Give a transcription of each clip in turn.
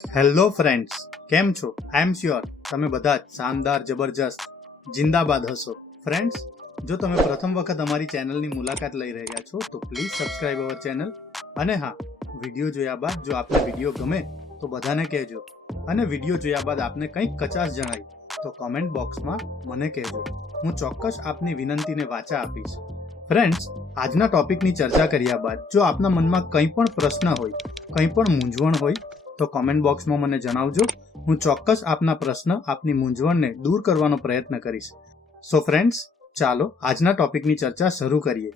Hello friends, કેમ છો? આઈ am sure તમે બધા જ શાનદાર, જબરજસ્ત, જિંદાબાદ હશો. ફ્રેન્ડ્સ, જો તમે પ્રથમ વખત અમારી ચેનલની મુલાકાત લઈ રહ્યા છો તો પ્લીઝ સબસ્ક્રાઇબ અવર ચેનલ. અને હા, વિડીયો જોયા બાદ જો આપને વિડીયો ગમે તો બધાને કહેજો, અને વિડીયો જોયા બાદ આપને કંઈક કચાશ જણાય તો કોમેન્ટ બોક્સમાં મને કહેજો. હું ચોક્કસ આપની વિનંતીને વાચા આપીશ. ફ્રેન્ડ્સ, આજના ટોપિકની ચર્ચા કર્યા બાદ જો આપના મનમાં કંઈ પણ પ્રશ્ન હોય, કંઈ પણ મૂંઝવણ હોય તો કોમેન્ટ બોક્સમાં મને જણાવજો. હું ચોક્કસ આપના પ્રશ્ન, આપની મૂંઝવણને દૂર કરવાનો પ્રયત્ન કરીશ. સો ફ્રેન્ડ્સ, ચાલો આજના ટોપિકની ચર્ચા શરૂ કરીએ.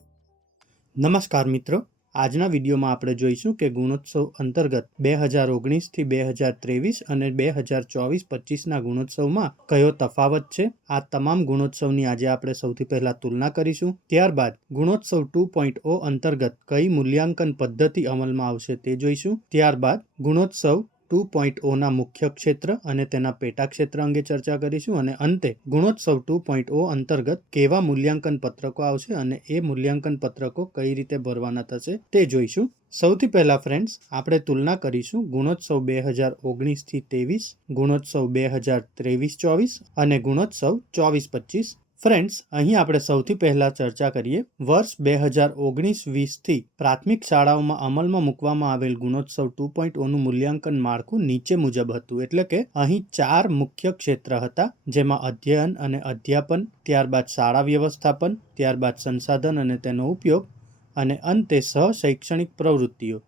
નમસ્કાર મિત્રો, આજના વિડીયોમાં આપણે જોઈશું કે ગુણોત્સવ અંતર્ગત 2019થી 2023 અને 2024-25ના ગુણોત્સવમાં કયો તફાવત છે. આ તમામ ગુણોત્સવની આજે આપણે સૌથી પહેલા તુલના કરીશું. ત્યારબાદ ગુણોત્સવ 2.0 અંતર્ગત કઈ મૂલ્યાંકન પદ્ધતિ અમલમાં આવશે તે જોઈશું. ત્યારબાદ ગુણોત્સવ 2.0ના મુખ્ય ક્ષેત્ર અને તેના પેટા ક્ષેત્ર અંગે ચર્ચા કરીશું. અને અંતે ગુણોત્સવ 2.0 અંતર્ગત કેવા મૂલ્યાંકન પત્રકો આવશે અને એ મૂલ્યાંકન પત્રકો કઈ રીતે ભરવાના થશે તે જોઈશું. સૌથી પહેલા ફ્રેન્ડ્સ, આપણે તુલના કરીશું ગુણોત્સવ 2019થી 23, ગુણોત્સવ 2023-24 અને ગુણોત્સવ 24-25. ફ્રેન્ડ્સ, અહીં આપણે સૌથી પહેલા ચર્ચા કરીએ વર્ષ 2019-20થી પ્રાથમિક શાળાઓમાં અમલમાં મૂકવામાં આવેલ ગુણોત્સવ 2.0નું મૂલ્યાંકન માળખું નીચે મુજબ હતું. એટલે કે અહીં 4 મુખ્ય ક્ષેત્ર હતા, જેમાં અધ્યયન અને અધ્યાપન, ત્યારબાદ શાળા વ્યવસ્થાપન, ત્યારબાદ સંસાધન અને તેનો ઉપયોગ, અને અંતે સહશૈક્ષણિક પ્રવૃત્તિઓ.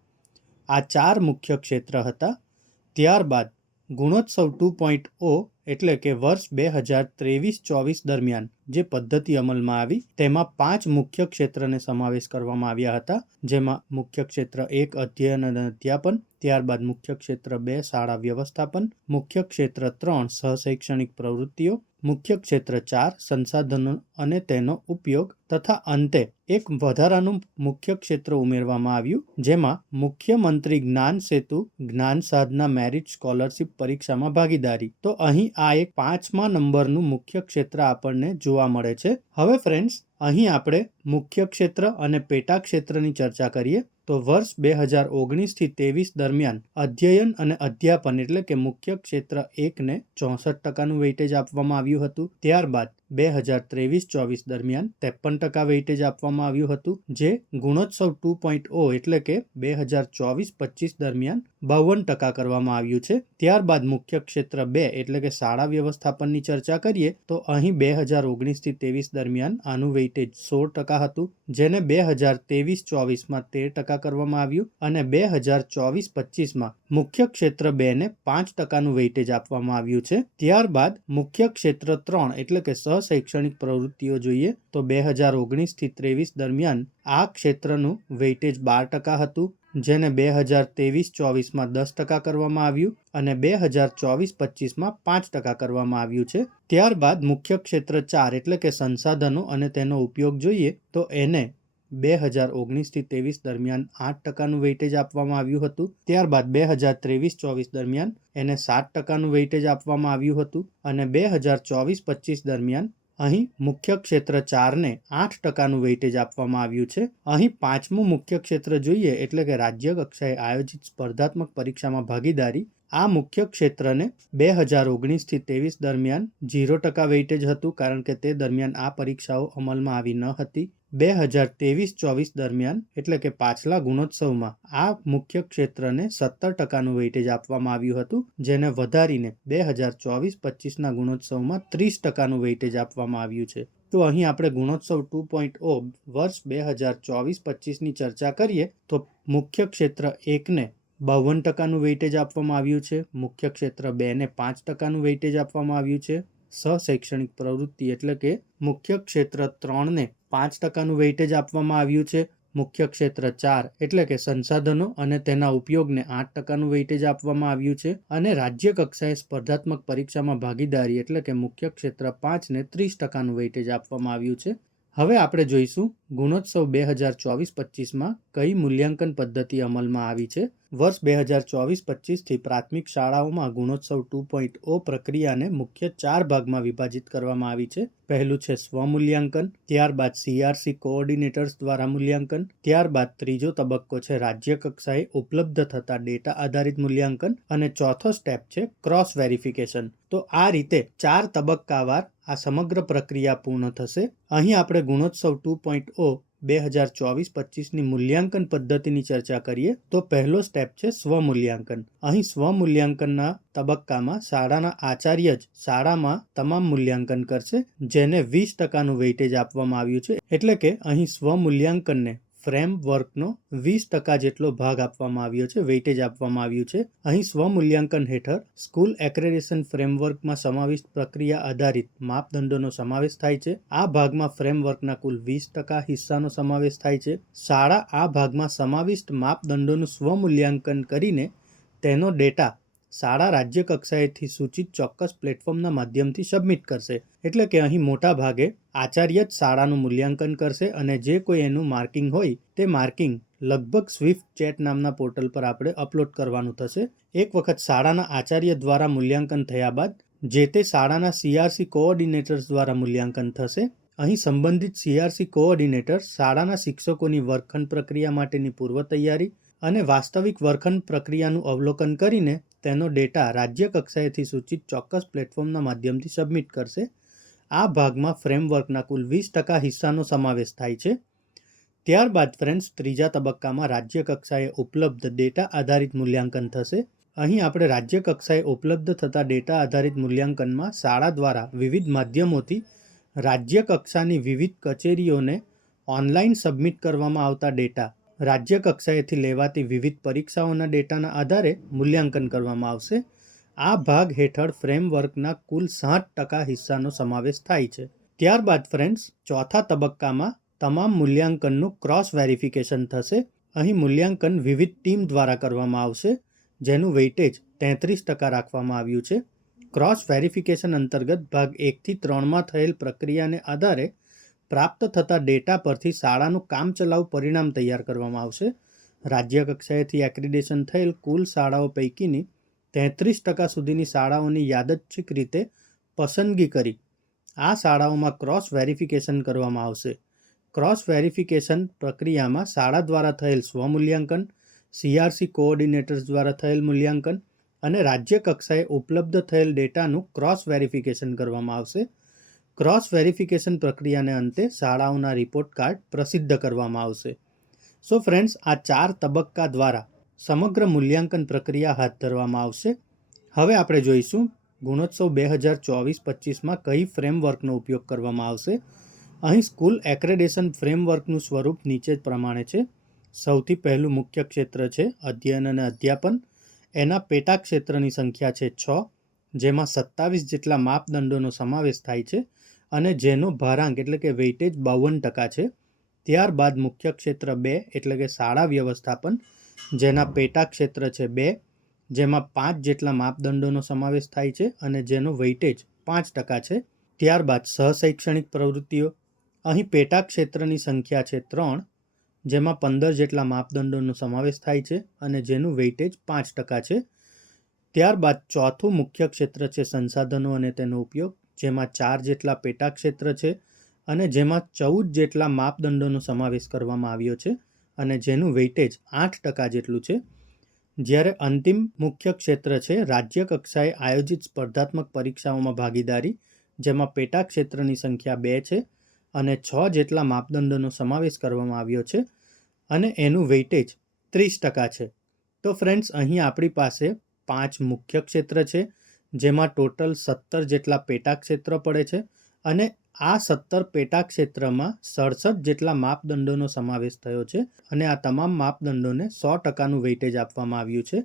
આ 4 મુખ્ય ક્ષેત્ર હતા. ત્યારબાદ ગુણોત્સવ 2.0 એટલે કે વર્ષ 2023-24 દરમિયાન જે પદ્ધતિ અમલમાં આવી તેમાં 5 મુખ્ય ક્ષેત્રને સમાવેશ કરવામાં આવ્યા હતા, જેમાં મુખ્ય ક્ષેત્ર 1 અધ્યયન અને અધ્યાપન, ત્યારબાદ મુખ્ય ક્ષેત્ર 2 શાળા વ્યવસ્થાપન, મુખ્ય ક્ષેત્ર 3 સહશૈક્ષણિક પ્રવૃત્તિઓ, મુખ્ય ક્ષેત્ર 4 સંસાધનો અને તેનો ઉપયોગ, તથા અંતે એક વધારાનું મુખ્ય ક્ષેત્ર ઉમેરવામાં આવ્યું, જેમાં મુખ્યમંત્રી જ્ઞાન સેતુ જ્ઞાન સાધના મેરિટ સ્કોલરશિપ પરીક્ષામાં ભાગીદારી. તો અહીં આ એક 5મા નંબરનું મુખ્ય ક્ષેત્ર આપણને જોવા મળે છે. હવે ફ્રેન્ડ્સ, અહીં આપણે મુખ્ય ક્ષેત્ર અને પેટા ક્ષેત્રની ચર્ચા કરીએ તો વર્ષ 2019થી 23 દરમિયાન અધ્યયન અને અધ્યાપન એટલે કે મુખ્ય ક્ષેત્ર 1ને 64% વેઇટેજ આપવામાં આવ્યું હતું. ત્યારબાદ 2023-24 દરમિયાન 53% વેઇટેજ આપવામાં આવ્યું હતું, જે ગુણોત્સવ 2.0 એટલે કે 2024-25 દરમિયાન 52% કરવામાં આવ્યું છે. ત્યારબાદ મુખ્ય ક્ષેત્ર 2 એટલે કે શાળા વ્યવસ્થાપનની ચર્ચા કરીએ તો અહીં 2019થી 23 દરમિયાન આનું વેઇટેજ 16% હતું, જેને 2023-24માં 13% કરવામાં આવ્યું, અને 2024-25માં મુખ્ય ક્ષેત્ર 2ને 5%નું વેઇટેજ આપવામાં આવ્યું છે. ત્યારબાદ મુખ્ય ક્ષેત્ર 3 એટલે કે સહશૈક્ષણિક પ્રવૃત્તિઓ જોઈએ તો 2019થી 23 દરમિયાન આ ક્ષેત્રનું વેઇટેજ 12% હતું, જેને 2023-24માં 10% કરવામાં આવ્યું અને 2024-25માં 5% કરવામાં આવ્યું છે. ત્યારબાદ મુખ્ય ક્ષેત્ર 4 એટલે કે સંસાધનો અને તેનો ઉપયોગ જોઈએ તો એને 2019થી 23 દરમિયાન 8%નું વેઇટેજ આપવામાં આવ્યું હતું. ત્યારબાદ 2023-24 દરમિયાન એને 7%નું વેઇટેજ આપવામાં આવ્યું હતું, અને 2024-25 દરમિયાન અહીં મુખ્ય ક્ષેત્ર 4ને 8%નું વેઇટેજ આપવામાં આવ્યું છે. અહીં 5મું મુખ્ય ક્ષેત્ર જોઈએ એટલે કે રાજ્ય કક્ષાએ આયોજિત સ્પર્ધાત્મક પરીક્ષામાં ભાગીદારી. આ મુખ્ય ક્ષેત્રને 2019થી 23 દરમિયાન 0% વેઇટેજ હતું, કારણ કે તે દરમિયાન આ પરીક્ષાઓ અમલમાં આવી ન હતી. 2023-24 દરમિયાન એટલે કે પાછલા ગુણોત્સવમાં આ મુખ્ય ક્ષેત્રને 17%નું વેઇટેજ આપવામાં આવ્યું હતું, જેને વધારીને 2024-25ના ગુણોત્સવમાં 30%નું વેઇટેજ આપવામાં આવ્યું છે. તો અહીં આપણે ગુણોત્સવ 2.0 વર્ષ 2024-25ની ચર્ચા કરીએ તો મુખ્ય ક્ષેત્ર 1ને 52%નું વેઇટેજ આપવામાં આવ્યું છે, મુખ્ય ક્ષેત્ર 2ને 5%નું વેઇટેજ આપવામાં આવ્યું છે, સહશૈક્ષણિક પ્રવૃત્તિ એટલે કે મુખ્ય ક્ષેત્ર 3ને 5%નું વેઇટેજ આપવામાં આવ્યું છે, મુખ્ય ક્ષેત્ર 4 એટલે કે સંસાધનો અને તેના ઉપયોગને 8%નું વેઇટેજ આપવામાં આવ્યું છે, અને રાજ્ય કક્ષાએ સ્પર્ધાત્મક પરીક્ષામાં ભાગીદારી એટલે કે મુખ્ય ક્ષેત્ર 5ને 30%નું વેઇટેજ આપવામાં આવ્યું છે. હવે આપણે જોઈશું ગુણોત્સવ 2024-25માં કઈ મૂલ્યાંકન પદ્ધતિ અમલમાં આવી છે? વર્ષ 2024-25થી પ્રાથમિક શાળાઓમાં ગુણોત્સવ 2.0 પ્રક્રિયાને મુખ્ય 4 ભાગમાં વિભાજિત કરવામાં આવી છે. પહેલું છે સ્વમૂલ્યાંકન, ત્યારબાદ CRC કોઓર્ડિનેટર્સ દ્વારા મૂલ્યાંકન, ત્યારબાદ ત્રીજો તબક્કો છે રાજ્ય કક્ષાએ ઉપલબ્ધ થતા ડેટા આધારિત મૂલ્યાંકન અને ચોથો સ્ટેપ છે ક્રોસ વેરિફિકેશન. તો આ રીતે 4 તબક્કાવાર આ સમગ્ર પ્રક્રિયા પૂર્ણ થશે. અહીં આપણે ગુણોત્સવ 2.0 2024-25ની મૂલ્યાંકન પદ્ધતિની ચર્ચા કરીએ તો પહેલો સ્ટેપ છે સ્વમૂલ્યાંકન. અહીં સ્વમૂલ્યાંકનના તબક્કામાં શાળાના આચાર્ય જ શાળામાં તમામ મૂલ્યાંકન કરશે, જેને 20%નું વેઇટેજ આપવામાં આવ્યું છે. એટલે કે અહીં સ્વમૂલ્યાંકનને ફ્રેમવર્કનો 20% જેટલો ભાગ આપવામાં આવ્યો છે, વેઇટેજ આપવામાં આવ્યું છે. અહીં સ્વમૂલ્યાંકન હેઠળ સ્કૂલ એક્રેડિશન ફ્રેમવર્કમાં સમાવિષ્ટ પ્રક્રિયા આધારિત માપદંડોનો સમાવેશ થાય છે. આ ભાગમાં ફ્રેમવર્કના કુલ 20% હિસ્સાનો સમાવેશ થાય છે. શાળા આ ભાગમાં સમાવિષ્ટ માપદંડોનું સ્વમૂલ્યાંકન કરીને તેનો ડેટા શાળા રાજ્ય કક્ષાએથી સૂચિત ચોક્કસ પ્લેટફોર્મના માધ્યમથી સબમિટ કરશે. એટલે કે અહીં મોટા ભાગે આચાર્ય જ શાળાનું મૂલ્યાંકન કરશે અને જે કોઈ એનું માર્કિંગ હોય તે માર્કિંગ લગભગ સ્વિફ્ટ ચેટ નામના પોર્ટલ પર આપણે અપલોડ કરવાનું થશે. એક વખત શાળાના આચાર્ય દ્વારા મૂલ્યાંકન થયા બાદ જે તે શાળાના CRC કોઓર્ડિનેટર્સ દ્વારા મૂલ્યાંકન થશે. અહીં સંબંધિત CRC કોઓર્ડિનેટર શાળાના શિક્ષકોની વર્ગખંડ પ્રક્રિયા માટેની પૂર્વ તૈયારી અને વાસ્તવિક વર્ગખંડ પ્રક્રિયાનું અવલોકન કરીને તેનો ડેટા રાજ્ય કક્ષાએથી સૂચિત ચોક્કસ પ્લેટફોર્મના માધ્યમથી સબમિટ કરશે. આ ભાગમાં ફ્રેમવર્કના કુલ 20% હિસ્સાનો સમાવેશ થાય છે. ત્યારબાદ ફ્રેન્ડ્સ ત્રીજા તબક્કામાં રાજ્ય કક્ષાએ ઉપલબ્ધ ડેટા આધારિત મૂલ્યાંકન થશે. અહીં આપણે રાજ્ય કક્ષાએ ઉપલબ્ધ થતા ડેટા આધારિત મૂલ્યાંકનમાં શાળા દ્વારા વિવિધ માધ્યમોથી રાજ્ય કક્ષાની વિવિધ કચેરીઓને ઓનલાઈન સબમિટ કરવામાં આવતા ડેટા, રાજ્ય કક્ષાએથી લેવાતી વિવિધ પરીક્ષાઓના ડેટાના આધારે મૂલ્યાંકન કરવામાં આવશે. આ ભાગ હેઠળ ફ્રેમવર્કના કુલ 60% હિસ્સાનો સમાવેશ થાય છે. ત્યારબાદ ફ્રેન્ડ્સ ચોથા તબક્કામાં તમામ મૂલ્યાંકનનું ક્રોસ વેરિફિકેશન થશે. અહીં મૂલ્યાંકન વિવિધ ટીમ દ્વારા કરવામાં આવશે, જેનું વેઇટેજ 33% રાખવામાં આવ્યું છે. ક્રોસ વેરિફિકેશન અંતર્ગત ભાગ 1થી 3માં થયેલ પ્રક્રિયાને આધારે પ્રાપ્ત થતા ડેટા પરથી શાળાનું કામચલાઉ પરિણામ તૈયાર કરવામાં આવશે. રાજ્ય કક્ષાએથી એક્રેડિટેશન થયેલ કુલ શાળાઓ પૈકીની 33% સુધીની શાળાઓની યાદચ્છિક રીતે પસંદગી કરી આ શાળાઓમાં ક્રોસ વેરિફિકેશન કરવામાં આવશે. ક્રોસ વેરિફિકેશન પ્રક્રિયામાં શાળા દ્વારા થયેલ સ્વમૂલ્યાંકન, CRC કોઓર્ડિનેટર્સ દ્વારા થયેલ મૂલ્યાંકન અને રાજ્ય કક્ષાએ ઉપલબ્ધ થયેલ ડેટાનું ક્રોસ વેરિફિકેશન કરવામાં આવશે. ક્રોસ વેરિફિકેશન પ્રક્રિયાને અંતે શાળાઓના રિપોર્ટ કાર્ડ પ્રસિદ્ધ કરવામાં આવશે. સો ફ્રેન્ડ્સ, આ 4 તબક્કા દ્વારા સમગ્ર મૂલ્યાંકન પ્રક્રિયા હાથ ધરવામાં આવશે. હવે આપણે જોઈશું ગુણોત્સવ 2024-25માં કઈ ફ્રેમવર્કનો ઉપયોગ કરવામાં આવશે. અહીં સ્કૂલ એક્રેડિશન ફ્રેમવર્કનું સ્વરૂપ નીચે પ્રમાણે છે. સૌથી પહેલું મુખ્ય ક્ષેત્ર છે અધ્યયન અને અધ્યાપન. એના પેટા ક્ષેત્રની સંખ્યા છે 6, જેમાં 27 જેટલા માપદંડોનો સમાવેશ થાય છે અને જેનો ભારાંક એટલે કે વેઇટેજ 52% છે. ત્યારબાદ મુખ્ય ક્ષેત્ર 2 એટલે કે શાળા વ્યવસ્થાપન, જેના પેટા ક્ષેત્ર છે 2, જેમાં 5 જેટલા માપદંડોનો સમાવેશ થાય છે અને જેનો વેઇટેજ 5% છે. ત્યારબાદ સહશૈક્ષણિક પ્રવૃત્તિઓ, અહીં પેટા ક્ષેત્રની સંખ્યા છે 3, જેમાં 15 જેટલા માપદંડોનો સમાવેશ થાય છે અને જેનું વેઇટેજ 5% છે. ત્યારબાદ ચોથું મુખ્ય ક્ષેત્ર છે સંસાધનો અને તેનો ઉપયોગ, જેમાં 4 જેટલા પેટા ક્ષેત્ર છે અને જેમાં 14 જેટલા માપદંડોનો સમાવેશ કરવામાં આવ્યો છે અને જેનું વેઇટેજ 8% જેટલું છે. જ્યારે અંતિમ મુખ્ય ક્ષેત્ર છે રાજ્ય કક્ષાએ આયોજિત સ્પર્ધાત્મક પરીક્ષાઓમાં ભાગીદારી, જેમાં પેટા ક્ષેત્રની સંખ્યા 2 છે અને 6 જેટલા માપદંડોનો સમાવેશ કરવામાં આવ્યો છે અને એનું વેઇટેજ 30% છે. તો ફ્રેન્ડ્સ, અહીં આપણી પાસે 5 મુખ્ય ક્ષેત્ર છે, જેમાં ટોટલ 17 જેટલા પેટા ક્ષેત્ર પડે છે અને આ 17 પેટા ક્ષેત્રમાં 67 જેટલા માપદંડોનો સમાવેશ થયો છે અને આ તમામ માપદંડોને 100%નું વેઇટેજ આપવામાં આવ્યું છે.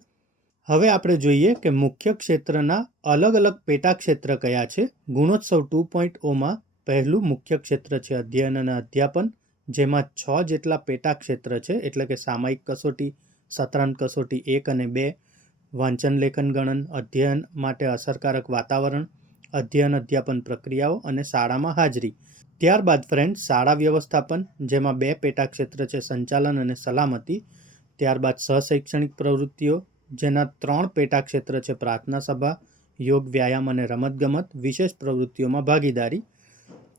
હવે આપણે જોઈએ કે મુખ્ય ક્ષેત્રના અલગ અલગ પેટા ક્ષેત્ર કયા છે. ગુણોત્સવ 2.0માં પહેલું મુખ્ય ક્ષેત્ર છે અધ્યયન અને અધ્યાપન, જેમાં 6 જેટલા પેટા ક્ષેત્ર છે, એટલે કે સામાયિક કસોટી, સત્રાંત કસોટી 1 અને 2, વાંચન લેખન ગણન, અધ્યયન માટે અસરકારક વાતાવરણ, અધ્યયન અધ્યાપન પ્રક્રિયાઓ અને શાળામાં હાજરી. ત્યારબાદ ફ્રેન્ડ્સ શાળા વ્યવસ્થાપન, જેમાં 2 પેટા ક્ષેત્ર છે, સંચાલન અને સલામતી. ત્યારબાદ સહશૈક્ષણિક પ્રવૃત્તિઓ, જેના 3 પેટા ક્ષેત્ર છે, પ્રાર્થના સભા, યોગ, વ્યાયામ અને રમતગમત, વિશેષ પ્રવૃત્તિઓમાં ભાગીદારી.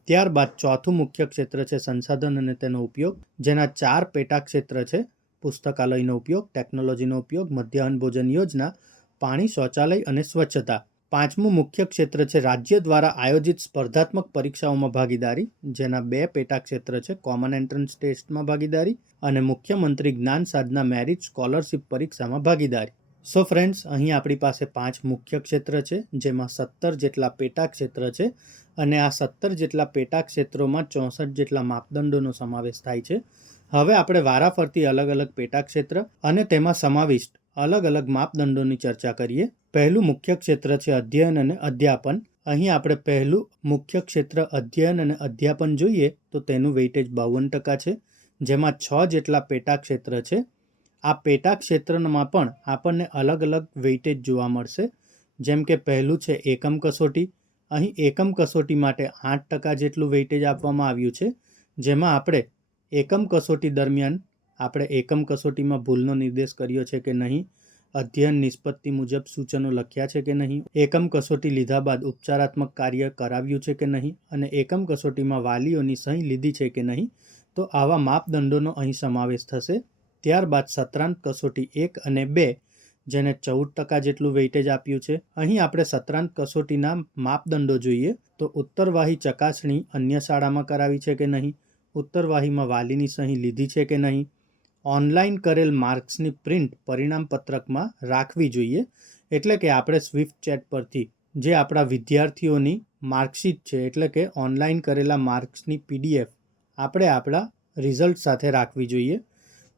ત્યારબાદ ચોથું મુખ્ય ક્ષેત્ર છે સંસાધન અને તેનો ઉપયોગ, જેના 4 પેટા ક્ષેત્ર છે, પુસ્તકાલયનો ઉપયોગ, ટેકનોલોજીનો ઉપયોગ, મધ્યાહન ભોજન યોજના, પાણી, શૌચાલય અને સ્વચ્છતા. પાંચમું મુખ્ય ક્ષેત્ર છે રાજ્ય દ્વારા આયોજિત સ્પર્ધાત્મક પરીક્ષાઓમાં ભાગીદારી, જેના 2 પેટા ક્ષેત્ર છે, કોમન એન્ટ્રન્સ ટેસ્ટમાં ભાગીદારી અને મુખ્યમંત્રી જ્ઞાન સાધના મેરિટ સ્કોલરશિપ પરીક્ષામાં ભાગીદારી. સો ફ્રેન્ડ્સ, અહીં આપણી પાસે 5 મુખ્ય ક્ષેત્ર છે, જેમાં 17 જેટલા પેટા ક્ષેત્ર છે અને આ 17 જેટલા પેટા ક્ષેત્રોમાં 64 જેટલા માપદંડોનો સમાવેશ થાય છે. હવે આપણે વારાફરતી અલગ અલગ પેટા ક્ષેત્ર અને તેમાં સમાવિષ્ટ અલગ અલગ માપદંડોની ચર્ચા કરીએ. પહેલું મુખ્ય ક્ષેત્ર છે અધ્યયન અને અધ્યાપન. અહીં આપણે પહેલું મુખ્ય ક્ષેત્ર અધ્યયન અને અધ્યાપન જોઈએ તો તેનું વેઇટેજ 52% છે, જેમાં 6 જેટલા પેટા ક્ષેત્ર છે. આ પેટા ક્ષેત્રમાં પણ આપણને અલગ અલગ વેઇટેજ જોવા મળશે. જેમ કે પહેલું છે એકમ કસોટી. અહીં એકમ કસોટી માટે 8% જેટલું વેઇટેજ આપવામાં આવ્યું છે, જેમાં આપણે એકમ કસોટી દરમિયાન આપણે એકમ કસોટીમાં ભૂલનો નિર્દેશ કર્યો છે કે નહીં, અધ્યયન નિષ્પત્તિ મુજબ સૂચનો લખ્યા છે કે નહીં, એકમ કસોટી લીધા બાદ ઉપચારાત્મક કાર્ય કરાવ્યું છે કે નહીં અને એકમ કસોટીમાં વાલીઓની સહી લીધી છે કે નહીં. તો આવા માપદંડોનો અહીં સમાવેશ થશે. ત્યારબાદ સત્રાંત કસોટી 1 અને 2, જેને 14% જેટલું વેઇટેજ આપ્યું છે. અહીં આપણે સત્રાંત કસોટીના માપદંડો જોઈએ તો ઉત્તરવાહી ચકાસણી અન્ય શાળામાં કરાવી છે કે નહીં, ઉત્તરવાહીમાં વાલીની સહી લીધી છે કે નહીં, ઓનલાઈન કરેલ માર્ક્સની પ્રિન્ટ પરિણામ પત્રકમાં રાખવી જોઈએ. એટલે કે આપણે સ્વિફ્ટ ચેટ પરથી જે આપણા વિદ્યાર્થીઓની માર્કશીટ છે, એટલે કે ઓનલાઈન કરેલા માર્ક્સની PDF આપણે આપણા રિઝલ્ટ સાથે રાખવી જોઈએ.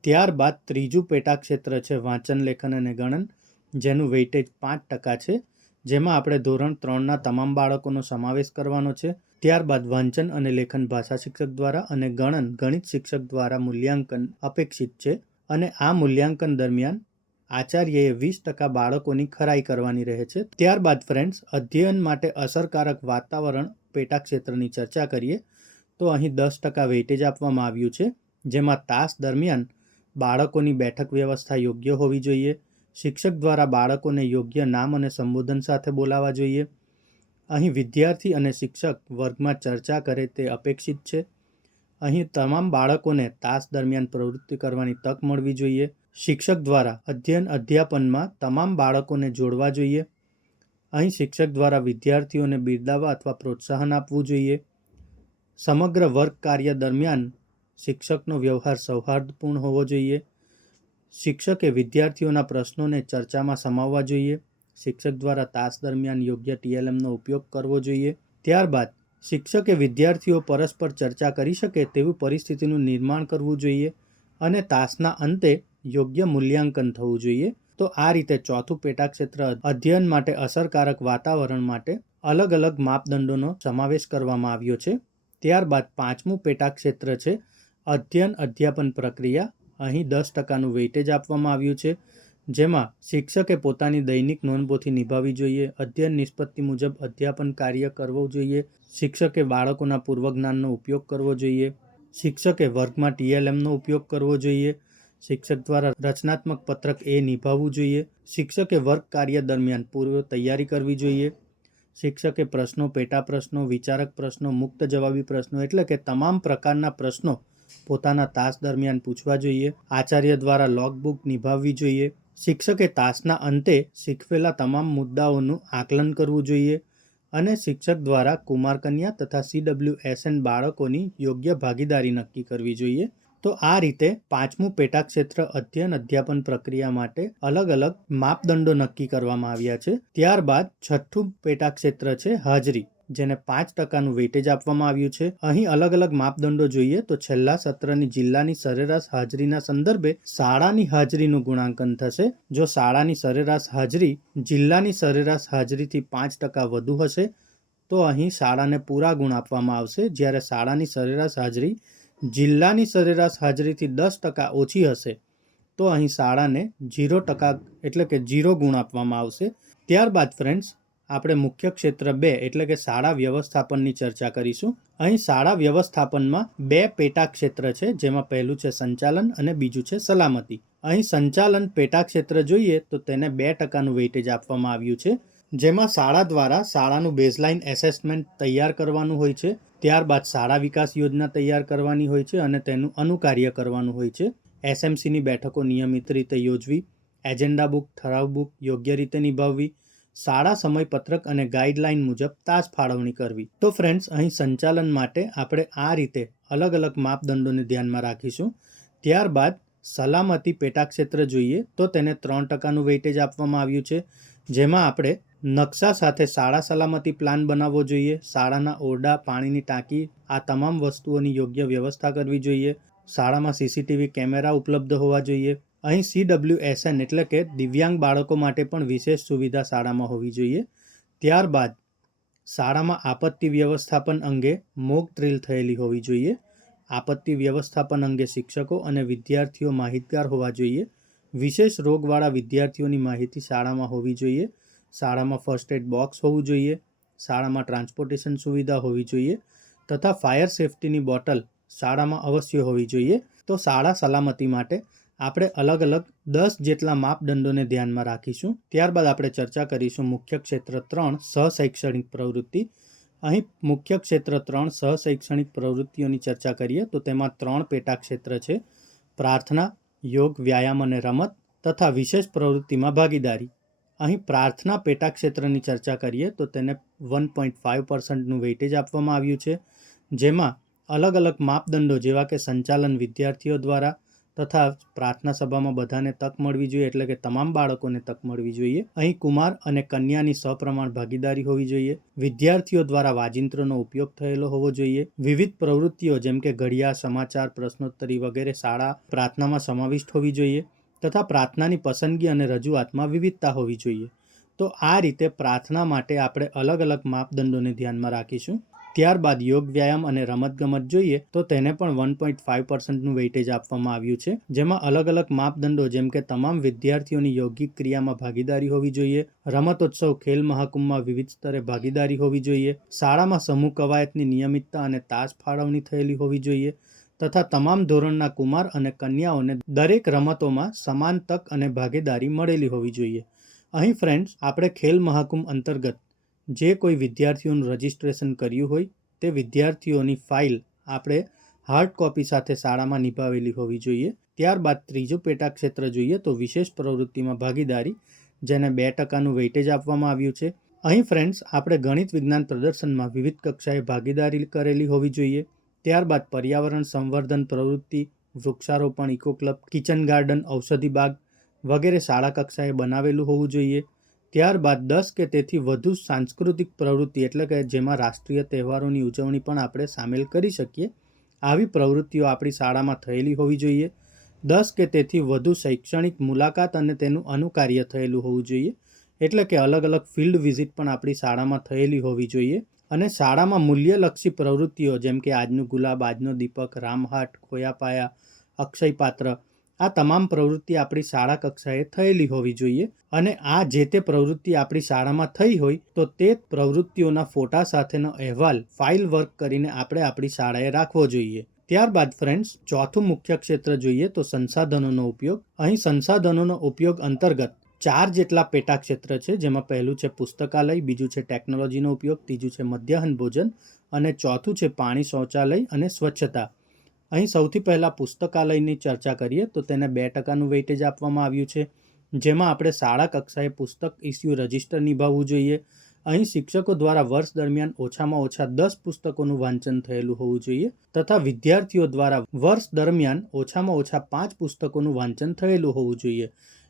ત્યારબાદ ત્રીજું પેટા ક્ષેત્ર છે વાંચન, લેખન અને ગણન, જેનું વેઇટેજ 5% છે, જેમાં આપણે ધોરણ 3ના તમામ બાળકોનો સમાવેશ કરવાનો છે. ત્યારબાદ વાંચન અને લેખન ભાષા શિક્ષક દ્વારા અને ગણન ગણિત શિક્ષક દ્વારા મૂલ્યાંકન અપેક્ષિત છે અને આ મૂલ્યાંકન દરમિયાન આચાર્યએ 20% બાળકોની ખરાઈ કરવાની રહે છે. ત્યારબાદ ફ્રેન્ડ્સ, અધ્યયન માટે અસરકારક વાતાવરણ પેટા ક્ષેત્રની ચર્ચા કરીએ તો અહીં 10% વેઇટેજ આપવામાં આવ્યું છે, જેમાં તાસ દરમિયાન બાળકોની બેઠક વ્યવસ્થા યોગ્ય હોવી જોઈએ, શિક્ષક દ્વારા બાળકોને યોગ્ય નામ અને સંબોધન સાથે બોલાવવા જોઈએ, અહીં વિદ્યાર્થી અને શિક્ષક વર્ગમાં ચર્ચા કરે તે અપેક્ષિત છે, અહીં તમામ બાળકોને તાસ દરમિયાન પ્રવૃત્તિ કરવાની તક મળવી જોઈએ, શિક્ષક દ્વારા અધ્યયન અધ્યાપનમાં તમામ બાળકોને જોડવા જોઈએ, અહીં શિક્ષક દ્વારા વિદ્યાર્થીઓને બિરદાવવા અથવા પ્રોત્સાહન આપવું જોઈએ, સમગ્ર વર્ગ કાર્ય દરમિયાન શિક્ષકનો વ્યવહાર સૌહાર્દપૂર્ણ હોવો જોઈએ, શિક્ષકે વિદ્યાર્થીઓના પ્રશ્નોને ચર્ચામાં સમાવવા જોઈએ, શિક્ષક દ્વારા તાસ દરમિયાન યોગ્ય TLMનો ઉપયોગ કરવો જોઈએ. ત્યારબાદ શિક્ષકે વિદ્યાર્થીઓ પરસ્પર ચર્ચા કરી શકે તેવી પરિસ્થિતિનું નિર્માણ કરવું જોઈએ અને તાસના અંતે યોગ્ય મૂલ્યાંકન થવું જોઈએ. તો આ રીતે ચોથું પેટા ક્ષેત્ર અધ્યયન માટે અસરકારક વાતાવરણ માટે અલગ અલગ માપદંડોનો સમાવેશ કરવામાં આવ્યો છે. ત્યારબાદ પાંચમું પેટા ક્ષેત્ર છે અધ્યયન અધ્યાપન પ્રક્રિયા. અહીં 10%નું વેઇટેજ આપવામાં આવ્યું છે, જેમાં શિક્ષકે પોતાની દૈનિક નોંધપોથી નિભાવવી જોઈએ, અધ્યયન નિષ્પત્તિ મુજબ અધ્યાપન કાર્ય કરવું જોઈએ, શિક્ષકે બાળકોના પૂર્વજ્ઞાનનો ઉપયોગ કરવો જોઈએ, શિક્ષકે વર્ગમાં TLMનો ઉપયોગ કરવો જોઈએ, શિક્ષક દ્વારા રચનાત્મક પત્રક એ નિભાવવું જોઈએ, શિક્ષકે વર્ગ કાર્ય દરમિયાન પૂર્વ તૈયારી કરવી જોઈએ, શિક્ષકે પ્રશ્નો, પેટા પ્રશ્નો, વિચારક પ્રશ્નો, મુક્ત જવાબી પ્રશ્નો એટલે કે તમામ પ્રકારના પ્રશ્નો પોતાના તાસ દરમિયાન પૂછવા જોઈએ, આચાર્ય દ્વારા લોગબુક નિભાવવી જોઈએ, શિક્ષકે તાસના અંતે શીખવેલા તમામ મુદ્દાઓનું આકલન કરવું જોઈએ અને શિક્ષક દ્વારા કુમાર કન્યા તથા CWSN બાળકોની યોગ્ય ભાગીદારી નક્કી કરવી જોઈએ. તો આ રીતે પાંચમું પેટા ક્ષેત્ર અધ્યયન અધ્યાપન પ્રક્રિયા માટે અલગ અલગ માપદંડો નક્કી કરવામાં આવ્યા છે. ત્યારબાદ છઠ્ઠું પેટા ક્ષેત્ર છે હાજરી, જેને 5%નું વેઇટેજ આપવામાં આવ્યું છે. અહીં અલગ અલગ માપદંડો જોઈએ તો છેલ્લા સત્રની જિલ્લાની સરેરાશ હાજરીના સંદર્ભે શાળાની હાજરીનું ગુણાંકન થશે. જો શાળાની સરેરાશ હાજરી જિલ્લાની સરેરાશ હાજરીથી 5% વધુ હશે તો અહીં શાળાને પૂરા ગુણ આપવામાં આવશે, જ્યારે શાળાની સરેરાશ હાજરી જિલ્લાની સરેરાશ હાજરીથી 10% ઓછી હશે તો અહીં શાળાને 0% એટલે કે 0 ગુણ આપવામાં આવશે. ત્યારબાદ ફ્રેન્ડ્સ, આપણે મુખ્ય ક્ષેત્ર 2 એટલે કે શાળા વ્યવસ્થાપનની ચર્ચા કરીશું. અહીં શાળા વ્યવસ્થાપનમાં 2 પેટા ક્ષેત્ર છે, જેમાં પહેલું છે સંચાલન અને બીજું છે સલામતી. અહીં સંચાલન પેટા ક્ષેત્ર જોઈએ તો તેને 2% વેઇટેજ આપવામાં આવ્યું છે, જેમાં શાળા દ્વારા શાળાનું બેઝલાઇન એસેસમેન્ટ તૈયાર કરવાનું હોય છે, ત્યારબાદ શાળા વિકાસ યોજના તૈયાર કરવાની હોય છે અને તેનું અનુકાર્ય કરવાનું હોય છે. એસએમસીની બેઠકો નિયમિત રીતે યોજવી, એજન્ડા બુક, ઠરાવ બુક યોગ્ય રીતે નિભાવવી, શાળા સમયપત્રક અને ગાઈડલાઇન મુજબ તાસ ફાળવણી કરવી. તો ફ્રેન્ડ્સ, અહીં સંચાલન માટે આપણે આ રીતે અલગ અલગ માપદંડોને ધ્યાનમાં રાખીશું. ત્યારબાદ સલામતી પેટાક્ષેત્ર જોઈએ તો તેને 3%નું વેઇટેજ આપવામાં આવ્યું છે, જેમાં આપણે નકશા સાથે શાળા સલામતી પ્લાન બનાવવો જોઈએ, શાળાના ઓરડા, પાણીની ટાંકી આ તમામ વસ્તુઓની યોગ્ય વ્યવસ્થા કરવી જોઈએ, શાળામાં સીસીટીવી કેમેરા ઉપલબ્ધ હોવા જોઈએ. અહીં CWSN એટલે કે દિવ્યાંગ બાળકો માટે પણ વિશેષ સુવિધા શાળામાં હોવી જોઈએ. ત્યારબાદ શાળામાં આપત્તિ વ્યવસ્થાપન અંગે મોક ડ્રીલ થયેલી હોવી જોઈએ. આપત્તિ વ્યવસ્થાપન અંગે શિક્ષકો અને વિદ્યાર્થીઓ માહિતગાર હોવા જોઈએ. વિશેષ રોગવાળા વિદ્યાર્થીઓની માહિતી શાળામાં હોવી જોઈએ. શાળામાં ફર્સ્ટ એડ બોક્સ હોવું જોઈએ. શાળામાં ટ્રાન્સપોર્ટેશન સુવિધા હોવી જોઈએ તથા ફાયર સેફટીની બોટલ શાળામાં અવશ્ય હોવી જોઈએ. તો શાળા સલામતી માટે આપણે અલગ અલગ 10 જેટલા માપદંડોને ધ્યાનમાં રાખીશું. ત્યારબાદ આપણે ચર્ચા કરીશું મુખ્ય ક્ષેત્ર 3 સહશૈક્ષણિક પ્રવૃત્તિ. અહીં મુખ્ય ક્ષેત્ર 3 સહશૈક્ષણિક પ્રવૃત્તિઓની ચર્ચા કરીએ તો તેમાં 3 પેટા ક્ષેત્ર છે: પ્રાર્થના, યોગ, વ્યાયામ અને રમત તથા વિશેષ પ્રવૃત્તિમાં ભાગીદારી. અહીં પ્રાર્થના પેટા ક્ષેત્રની ચર્ચા કરીએ તો તેને 1.5%નું વેઇટેજ આપવામાં આવ્યું છે, જેમાં અલગ અલગ માપદંડો જેવા કે સંચાલન વિદ્યાર્થીઓ દ્વારા તથા પ્રાર્થના સભામાં બધાને તક મળવી જોઈએ, એટલે કે તમામ બાળકોને તક મળવી જોઈએ. અહીં કુમાર અને કન્યાની સપ્રમાણ ભાગીદારી હોવી જોઈએ. વિદ્યાર્થીઓ દ્વારા વાજિંત્રનો ઉપયોગ થયેલો હોવો જોઈએ. વિવિધ પ્રવૃત્તિઓ જેમ કે ઘડિયા, સમાચાર, પ્રશ્નોત્તરી વગેરે શાળા પ્રાર્થનામાં સમાવિષ્ટ હોવી જોઈએ તથા પ્રાર્થનાની પસંદગી અને રજૂઆતમાં વિવિધતા હોવી જોઈએ. તો આ રીતે પ્રાર્થના માટે આપણે અલગ અલગ માપદંડોને ધ્યાનમાં રાખીશું. ત્યારબાદ યોગ, વ્યાયામ અને રમતગમત જોઈએ તો તેને પણ 1.5%નું વેઇટેજ આપવામાં આવ્યું છે, જેમાં અલગ અલગ માપદંડો જેમ કે તમામ વિદ્યાર્થીઓની યોગિક ક્રિયામાં ભાગીદારી હોવી જોઈએ, રમતોત્સવ, ખેલ મહાકુંભમાં વિવિધ સ્તરે ભાગીદારી હોવી જોઈએ, શાળામાં સમૂહ કવાયતની નિયમિતતા અને તાસ ફાળવણી થયેલી હોવી જોઈએ તથા તમામ ધોરણના કુમાર અને કન્યાઓને દરેક રમતોમાં સમાન તક અને ભાગીદારી મળેલી હોવી જોઈએ. અહીં ફ્રેન્ડ્સ, આપણે ખેલ મહાકુંભ અંતર્ગત જે કોઈ વિદ્યાર્થીઓનું રજિસ્ટ્રેશન કર્યું હોય તે વિદ્યાર્થીઓની ફાઇલ આપણે હાર્ડ કોપી સાથે શાળામાં નિભાવેલી હોવી જોઈએ. ત્યારબાદ ત્રીજો પેટા ક્ષેત્ર જોઈએ તો વિશેષ પ્રવૃત્તિમાં ભાગીદારી, જેને 2%નું વેઇટેજ આપવામાં આવ્યું છે. અહીં ફ્રેન્ડ્સ, આપણે ગણિત વિજ્ઞાન પ્રદર્શનમાં વિવિધ કક્ષાએ ભાગીદારી કરેલી હોવી જોઈએ. ત્યારબાદ પર્યાવરણ સંવર્ધન પ્રવૃત્તિ, વૃક્ષારોપણ, ઇકો ક્લબ, કિચન ગાર્ડન, ઔષધિ બાગ વગેરે શાળા કક્ષાએ બનાવેલું હોવું જોઈએ. ત્યારબાદ 10 કે તેથી વધુ સાંસ્કૃતિક પ્રવૃત્તિ એટલે કે જેમાં રાષ્ટ્રીય તહેવારોની ઉજવણી પણ આપણે સામેલ કરી શકીએ, આવી પ્રવૃત્તિઓ આપણી શાળામાં થયેલી હોવી જોઈએ. 10 કે તેથી વધુ શૈક્ષણિક મુલાકાત અને તેનું અનુકાર્ય થયેલું હોવું જોઈએ, એટલે કે અલગ અલગ ફિલ્ડ વિઝિટ પણ આપણી શાળામાં થયેલી હોવી જોઈએ. અને શાળામાં મૂલ્યલક્ષી પ્રવૃત્તિઓ જેમ કે આજનું ગુલાબ, આજનો દીપક, રામહાટ, ખોયાપાયા, અક્ષય પાત્ર આ તમામ પ્રવૃત્તિ આપણી શાળા કક્ષાએ થયેલી હોવી જોઈએ. અને આ જે તે પ્રવૃત્તિ આપણી શાળામાં થઈ હોય તો તે પ્રવૃત્તિઓના ફોટા સાથેનો અહેવાલ ફાઇલ વર્ક કરીને આપણે આપણી શાળાએ રાખવો જોઈએ. ત્યારબાદ ફ્રેન્ડ્સ, ચોથું મુખ્ય ક્ષેત્ર જોઈએ તો સંસાધનોનો ઉપયોગ. અહીં સંસાધનોનો ઉપયોગ અંતર્ગત 4 જેટલા પેટા ક્ષેત્ર છે, જેમાં પહેલું છે પુસ્તકાલય, બીજું છે ટેકનોલોજીનો ઉપયોગ, ત્રીજું છે મધ્યાહન ભોજન અને ચોથું છે પાણી, શૌચાલય અને સ્વચ્છતા. અહીં સૌથી પહેલાં પુસ્તકાલયની ચર્ચા કરીએ તો તેને 2%નું વેઇટેજ આપવામાં આવ્યું છે, જેમાં આપણે શાળા કક્ષાએ પુસ્તક ઇસ્યુ રજિસ્ટર નિભાવવું જોઈએ. અહીં શિક્ષકો દ્વારા વર્ષ દરમિયાન ઓછામાં ઓછા 10 પુસ્તકોનું વાંચન થયેલું હોવું જોઈએ તથા વિદ્યાર્થીઓ દ્વારા વર્ષ દરમિયાન ઓછામાં ઓછા 5 પુસ્તકોનું વાંચન થયેલું હોવું જોઈએ.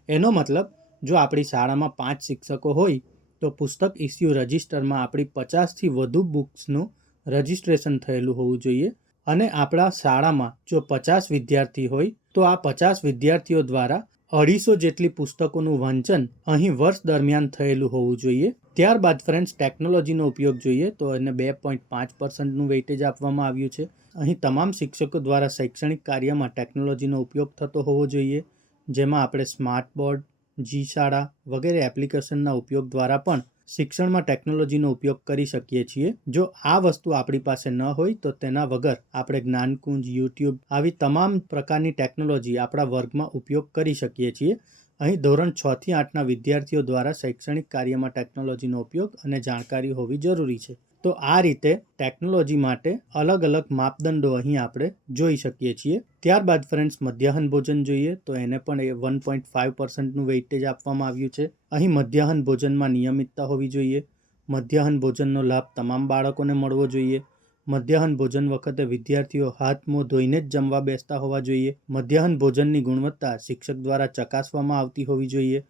એનો મતલબ, જો આપણી શાળામાં 5 શિક્ષકો હોય તો પુસ્તક ઇસ્યુ રજિસ્ટરમાં આપણી 50થી વધુ બુક્સનું રજિસ્ટ્રેશન થયેલું હોવું જોઈએ. અને આપણા શાળામાં જો 50 વિદ્યાર્થી હોય તો આ 50 વિદ્યાર્થીઓ દ્વારા 250 જેટલી પુસ્તકોનું વાંચન અહીં વર્ષ દરમિયાન થયેલું હોવું જોઈએ. ત્યારબાદ ફ્રેન્ડ્સ, ટેકનોલોજીનો ઉપયોગ જોઈએ તો એને 2.5%નું વેઇટેજ આપવામાં આવ્યું છે. અહીં તમામ શિક્ષકો દ્વારા શૈક્ષણિક કાર્યમાં ટેકનોલોજીનો ઉપયોગ થતો હોવો જોઈએ, જેમાં આપણે સ્માર્ટ બોર્ડ, જી શાળા વગેરે એપ્લિકેશનના ઉપયોગ દ્વારા પણ શિક્ષણમાં ટેકનોલોજીનો ઉપયોગ કરી શકીએ છીએ. જો આ વસ્તુ આપણી પાસે ન હોય તો તેના વગર આપણે જ્ઞાનકુંજ, યુટ્યુબ આવી તમામ પ્રકારની ટેકનોલોજી આપણા વર્ગમાં ઉપયોગ કરી શકીએ છીએ. અહીં ધોરણ 6 થી 8ના વિદ્યાર્થીઓ દ્વારા શૈક્ષણિક કાર્યમાં ટેકનોલોજીનો ઉપયોગ અને જાણકારી હોવી જરૂરી છે. તો આ રીતે ટેકનોલોજી માટે અલગ અલગ માપદંડો અહીં આપણે જોઈ શકીએ છીએ. ત્યારબાદ ફ્રેન્ડ્સ મધ્યાહન ભોજન જોઈએ તો એને પણ 1.5%નું વેઇટેજ આપવામાં આવ્યું છે. અહીં મધ્યાહન ભોજનમાં નિયમિતતા હોવી જોઈએ. મધ્યાહન ભોજનનો લાભ તમામ બાળકોને મળવો જોઈએ. મધ્યાહન ભોજન વખતે વિદ્યાર્થીઓ હાથ મોં ધોઈને જ જમવા બેસતા હોવા જોઈએ. મધ્યાહન ભોજનની ગુણવત્તા શિક્ષક દ્વારા ચકાસવામાં આવતી હોવી જોઈએ.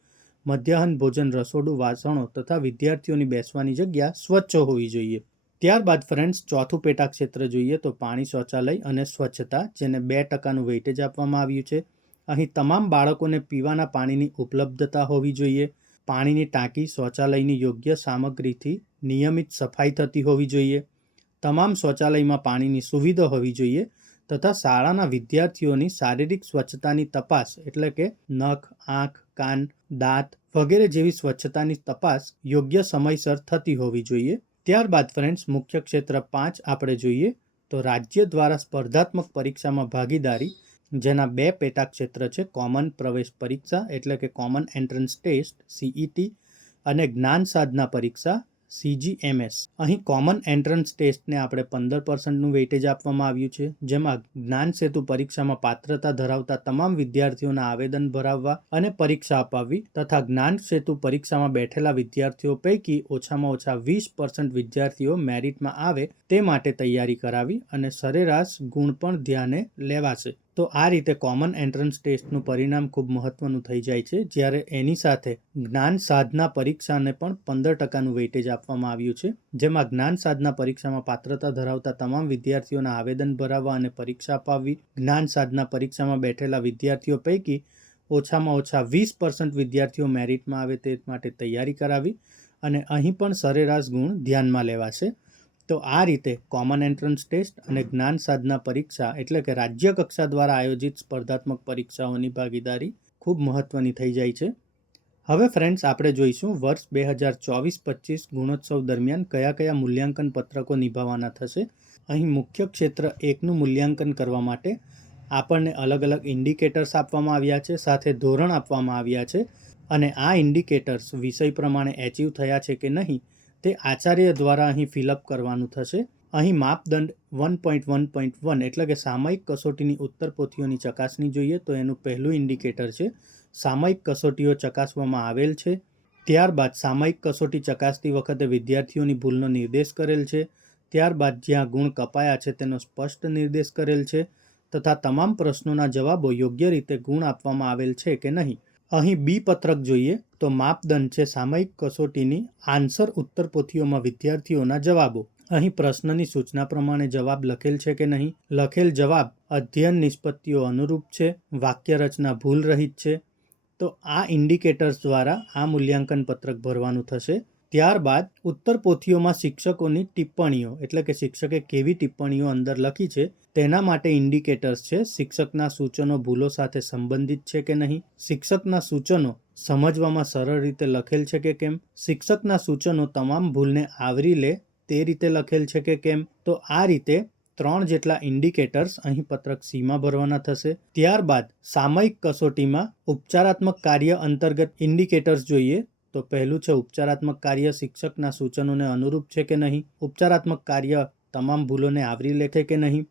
મધ્યાહન ભોજન રસોડું, વાસણો તથા વિદ્યાર્થીઓની બેસવાની જગ્યા સ્વચ્છ હોવી જોઈએ. ત્યારબાદ ફ્રેન્ડ્સ ચોથું પેટા ક્ષેત્ર જોઈએ તો પાણી, શૌચાલય અને સ્વચ્છતા, જેને 2%નું વેઇટેજ આપવામાં આવ્યું છે. અહીં તમામ બાળકોને પીવાના પાણીની ઉપલબ્ધતા હોવી જોઈએ. પાણીની ટાંકી, શૌચાલયની યોગ્ય સામગ્રીથી નિયમિત સફાઈ થતી હોવી જોઈએ. તમામ શૌચાલયમાં પાણીની સુવિધા હોવી જોઈએ તથા શાળાના વિદ્યાર્થીઓની શારીરિક સ્વચ્છતાની તપાસ એટલે કે નખ, આંખ, કાન, દાંત વગેરે જેવી સ્વચ્છતાની તપાસ યોગ્ય સમયસર થતી હોવી જોઈએ. ત્યારબાદ ફ્રેન્ડ્સ મુખ્ય ક્ષેત્ર 5 આપણે જોઈએ તો રાજ્ય દ્વારા સ્પર્ધાત્મક પરીક્ષામાં ભાગીદારી, જેના 2 પેટા ક્ષેત્ર છે. કોમન પ્રવેશ પરીક્ષા એટલે કે કોમન એન્ટ્રન્સ ટેસ્ટ CET અને જ્ઞાન સાધના પરીક્ષા CGMS. અહીં કોમન એન્ટ્રન્સ ટેસ્ટને આપણે 15%નું વેઇટેજ આપવામાં આવ્યું છે, જેમાં જ્ઞાન સેતુ પરીક્ષામાં પાત્રતા ધરાવતા તમામ વિદ્યાર્થીઓના આવેદન ભરાવવા અને પરીક્ષા અપાવવી તથા જ્ઞાન સેતુ પરીક્ષામાં બેઠેલા વિદ્યાર્થીઓ પૈકી ઓછામાં ઓછા 20% વિદ્યાર્થીઓ મેરિટમાં આવે તે માટે તૈયારી કરાવી અને સરેરાશ ગુણ પણ ધ્યાને લેવાશે. તો આ રીતે કોમન એન્ટ્રન્સ ટેસ્ટનું પરિણામ ખૂબ મહત્વનું થઈ જાય છે, જ્યારે એની સાથે જ્ઞાન સાધના પરીક્ષાને પણ 15%નું વેઇટેજ આપવામાં આવ્યું છે, જેમાં જ્ઞાન સાધના પરીક્ષામાં પાત્રતા ધરાવતા તમામ વિદ્યાર્થીઓના આવેદન ભરાવવા અને પરીક્ષા અપાવવી. જ્ઞાન સાધના પરીક્ષામાં બેઠેલા વિદ્યાર્થીઓ પૈકી ઓછામાં ઓછા 20% વિદ્યાર્થીઓ મેરિટમાં આવે તે માટે તૈયારી કરાવી અને અહીં પણ સરેરાશ ગુણ ધ્યાનમાં લેવાશે. તો આ રીતે કોમન એન્ટ્રન્સ ટેસ્ટ અને જ્ઞાન સાધના પરીક્ષા એટલે કે રાજ્ય કક્ષા દ્વારા આયોજિત સ્પર્ધાત્મક પરીક્ષાઓની ભાગીદારી ખૂબ મહત્વની થઈ જાય છે. હવે ફ્રેન્ડ્સ આપણે જોઈશું વર્ષ 2024-25 ગુણોત્સવ દરમિયાન કયા કયા મૂલ્યાંકન પત્રકો નિભાવવાના થશે. અહીં મુખ્ય ક્ષેત્ર 1નું મૂલ્યાંકન કરવા માટે આપણને અલગ અલગ ઇન્ડિકેટર્સ આપવામાં આવ્યા છે, સાથે ધોરણ આપવામાં આવ્યા છે અને આ ઇન્ડિકેટર્સ વિષય પ્રમાણે એચીવ થયા છે કે નહીં તે આચાર્ય દ્વારા અહીં ફિલઅપ કરવાનું થશે. અહીં માપદંડ 1.1.1 એટલે કે સામયિક કસોટીની ઉત્તરપોથીઓની ચકાસણી જોઈએ તો એનું પહેલું ઇન્ડિકેટર છે સામયિક કસોટીઓ ચકાસવામાં આવેલ છે. ત્યારબાદ સામયિક કસોટી ચકાસતી વખતે વિદ્યાર્થીઓની ભૂલનો નિર્દેશ કરેલ છે. ત્યારબાદ જ્યાં ગુણ કપાયા છે તેનો સ્પષ્ટ નિર્દેશ કરેલ છે તથા તમામ પ્રશ્નોના જવાબો યોગ્ય રીતે ગુણ આપવામાં આવેલ છે કે નહીં. અહીં બી પત્રક જોઈએ તો માપદંડ છે સામયિક કસોટીની આન્સર ઉત્તરપોથીઓમાં વિદ્યાર્થીઓના જવાબો. અહીં પ્રશ્નની સૂચના પ્રમાણે જવાબ લખેલ છે કે નહીં, લખેલ જવાબ અધ્યયન નિષ્પત્તિઓ અનુરૂપ છે, વાક્ય રચના ભૂલ રહિત છે. તો આ ઇન્ડિકેટર્સ દ્વારા આ મૂલ્યાંકન પત્રક ભરવાનું થશે. ત્યારબાદ ઉત્તરપોથીઓમાં શિક્ષકોની ટિપ્પણીઓ એટલે કે શિક્ષકે કેવી ટિપ્પણીઓ અંદર લખી છે તેના માટે ઇન્ડિકેટર્સ છે શિક્ષકના સૂચનો ભૂલો સાથે સંબંધિત છે કે નહીં, શિક્ષકના સૂચનો સમજવામાં સરળ રીતે લખેલ છે કે કેમ, શિક્ષકના સૂચનો તમામ ભૂલને આવરી લે તે રીતે લખેલ છે કે કેમ. તો આ રીતે 3 જેટલા ઇન્ડિકેટર્સ અહીં પત્રક Cમાં ભરવાના થશે. ત્યારબાદ સામયિક કસોટીમાં ઉપચારાત્મક કાર્ય અંતર્ગત ઇન્ડિકેટર્સ જોઈએ તો પહેલું છે ઉપચારાત્મક કાર્ય શિક્ષકના સૂચનોને અનુરૂપ છે કે નહીં, ઉપચારાત્મક કાર્ય તમામ ભૂલોને આવરી લે છે કે નહીં,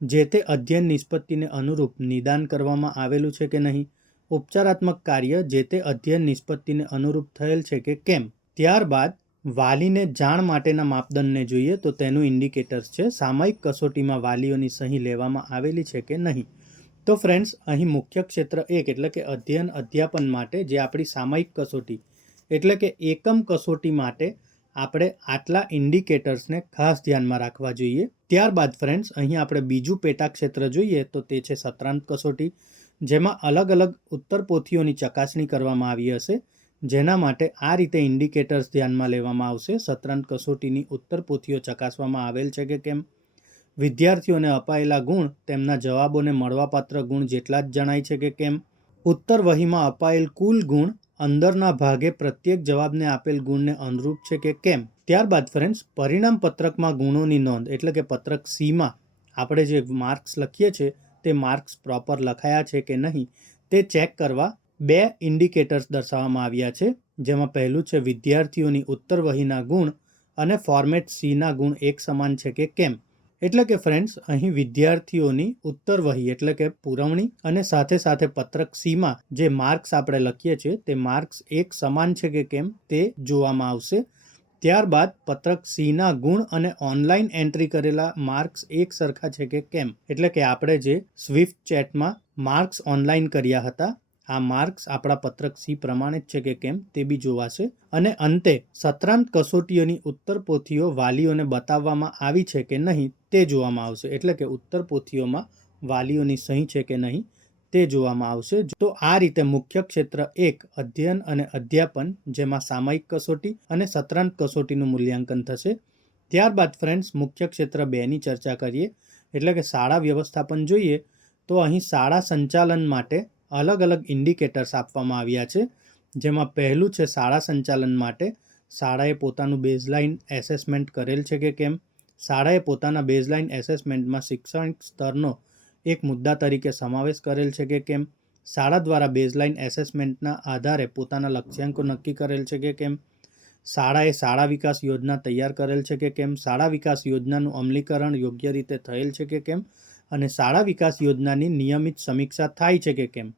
જે તે અધ્યયન નિષ્પત્તિને અનુરૂપ નિદાન કરવામાં આવેલું છે કે નહીં, ઉપચારાત્મક કાર્ય જે તે અધ્યયન નિષ્પત્તિને અનુરૂપ થયેલ છે કે કેમ. ત્યારબાદ વાલીને જાણ માટેના માપદંડને જોઈએ તો તેનું ઇન્ડિકેટર્સ છે સામયિક કસોટીમાં વાલીઓની સહી લેવામાં આવેલી છે કે નહીં. તો ફ્રેન્ડ્સ અહીં મુખ્ય ક્ષેત્ર 1 એટલે કે અધ્યયન અધ્યાપન માટે જે આપણી સામયિક કસોટી એટલે કે એકમ કસોટી માટે આપણે આટલા ઇન્ડિકેટર્સને ખાસ ધ્યાનમાં રાખવા જોઈએ. ત્યારબાદ ફ્રેન્ડ્સ અહીં આપણે બીજું પેટા ક્ષેત્ર જોઈએ તો તે છે સત્રાંત કસોટી, જેમાં અલગ અલગ ઉત્તરપોથીઓની ચકાસણી કરવામાં આવી હશે, જેના માટે આ રીતે ઇન્ડિકેટર્સ ધ્યાનમાં લેવામાં આવશે. સત્રાંત કસોટીની ઉત્તરપોથીઓ ચકાસવામાં આવેલ છે કે કેમ, વિદ્યાર્થીઓને અપાયેલા ગુણ તેમના જવાબોને મળવાપાત્ર ગુણ જેટલા જ જણાય છે કે કેમ, ઉત્તર વહીમાં અપાયેલ કુલ ગુણ અંદરના ભાગે પ્રત્યેક જવાબને આપેલ ગુણને અનુરૂપ છે કે કેમ. ત્યારબાદ ફ્રેન્ડ્સ પરિણામ પત્રકમાં ગુણોની નોંધ એટલે કે પત્રક સીમાં આપણે જે માર્ક્સ લખીએ છીએ તે માર્ક્સ પ્રોપર લખાયા છે કે નહીં તે ચેક કરવા 2 ઇન્ડિકેટર્સ દર્શાવવામાં આવ્યા છે, જેમાં પહેલું છે વિદ્યાર્થીઓની ઉત્તરવહીના ગુણ અને ફોર્મેટ સીના ગુણ એક સમાન છે કે કેમ. એટલે કે ફ્રેન્ડ્સ અહીં વિદ્યાર્થીઓની ઉત્તરવહી એટલે કે પુરવણી અને સાથે સાથે પત્રક સીમાં જે માર્ક્સ આપણે લખીએ છીએ તે માર્ક્સ એક સમાન છે કે કેમ તે જોવામાં આવશે. ત્યારબાદ પત્રક સીના ગુણ અને ઓનલાઈન એન્ટ્રી કરેલા માર્ક્સ એક સરખા છે કે કેમ. એટલે કે આપણે જે સ્વિફ્ટ ચેટમાં માર્ક્સ ઓનલાઈન કર્યા હતા આ માર્ક્સ આપણા પત્રક સી પ્રમાણે જ છે કે કેમ તે બી જોવાશે. અને અંતે સત્રાંત કસોટીઓની ઉત્તર પોથીઓ વાલીઓને બતાવવામાં આવી છે કે નહીં તે જોવામાં આવશે. એટલે કે ઉત્તર પોથીઓમાં વાલીઓની સહી છે કે નહીં તે જોવામાં આવશે. તો આ રીતે મુખ્ય ક્ષેત્ર 1 અધ્યયન અને અધ્યાપન જેમાં સામયિક કસોટી અને સત્રાંત કસોટીનું મૂલ્યાંકન થશે. ત્યારબાદ ફ્રેન્ડ્સ મુખ્ય ક્ષેત્ર 2 ની ચર્ચા કરીએ એટલે કે શાળા વ્યવસ્થાપન જોઈએ તો અહીં શાળા સંચાલન માટે અલગ અલગ ઇન્ડિકેટર્સ આપવામાં આવ્યા છે, જેમાં પહેલું છે શાળા સંચાલન માટે શાળાએ પોતાનું બેઝલાઇન એસેસમેન્ટ કરેલ છે કે કેમ. શાળાએ પોતાના બેઝલાઇન એસેસમેન્ટમાં શૈક્ષણિક સ્તરનો એક મુદ્દા તરીકે સમાવેશ કરેલ છે કે કેમ. શાળા દ્વારા બેઝલાઇન એસેસમેન્ટના આધારે પોતાના લક્ષ્યાંકો નક્કી કરેલ છે કે કેમ. શાળાએ શાળા વિકાસ યોજના તૈયાર કરેલ છે કે કેમ. શાળા વિકાસ યોજનાનું અમલીકરણ યોગ્ય રીતે થયેલ છે કે કેમ અને શાળા વિકાસ યોજનાની નિયમિત સમીક્ષા થાય છે કે કેમ.